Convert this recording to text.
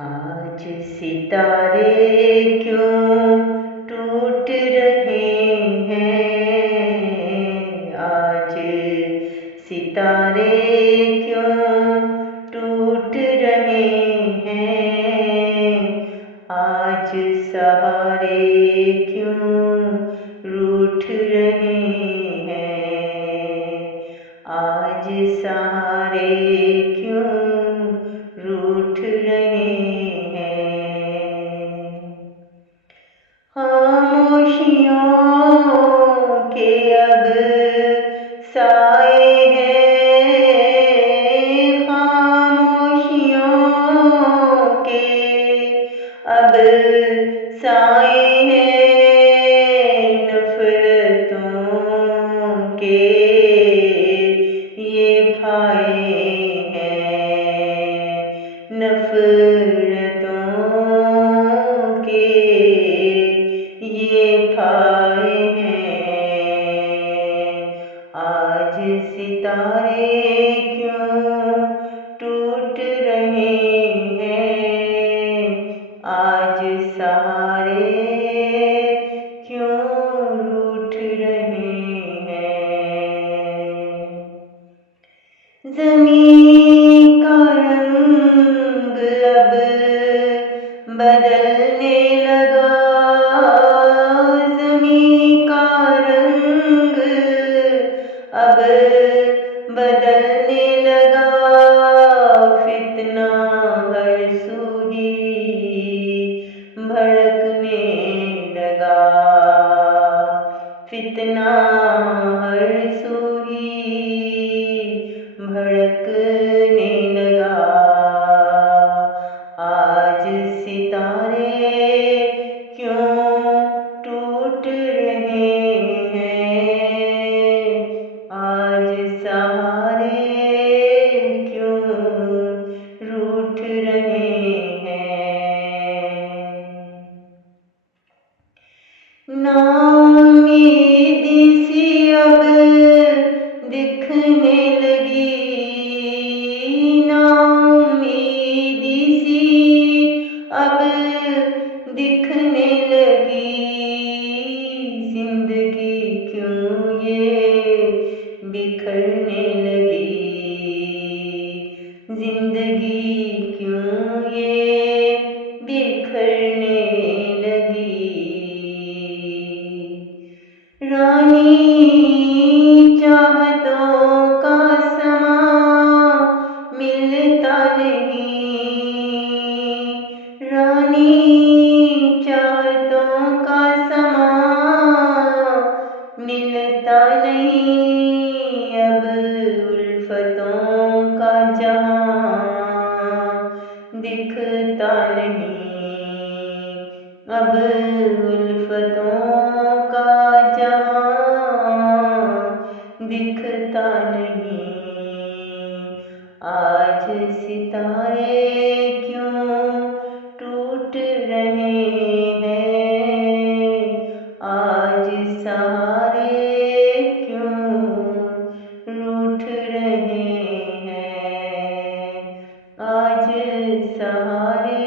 आज सितारे क्यों टूट रहे हैं। आज सितारे क्यों टूट रहे हैं। आज सहारे क्यों रूठ रहे हैं। आज सहारे क्यों रूठ रहे हैं। खामोशियों के अब साए हैं। खामोशियों के अब साए हैं। नफरतों के ये फाए हैं। नफरतों के ये फाए हैं। आज सितारे क्यों टूट रहे हैं। आज सहारे क्यों रूठ रहे हैं। ज़मीं का रंग अब बदलने लगा। ज़मीं का रंग अब बदलने लगा। फितना हर सू ही भड़कने लगा। फितना हर सू ही भड़कने लगा। आज सितारे क्यों टूट रहे हैं। आज सहारे क्यों रूठ रहे हैं। नाउम्मीदी सी अब दिखने लगी। नाउम्मीदी सी अब दिखने लगी। जिंदगी क्यों ये बिखरने लगी। जिंदगी क्यों ये बिखरने लगी। रानी चाहतों का समा मिलता नहीं। रानी चाहतों का समा मिलता नहीं। अब उल्फतों का जहां दिखता नहीं। अब उल्फतों का जहां दिखता नहीं। आज सितारे क्यों टूट रहे हैं। आज सहारे क्यों रूठ रहे हैं। आज सहारे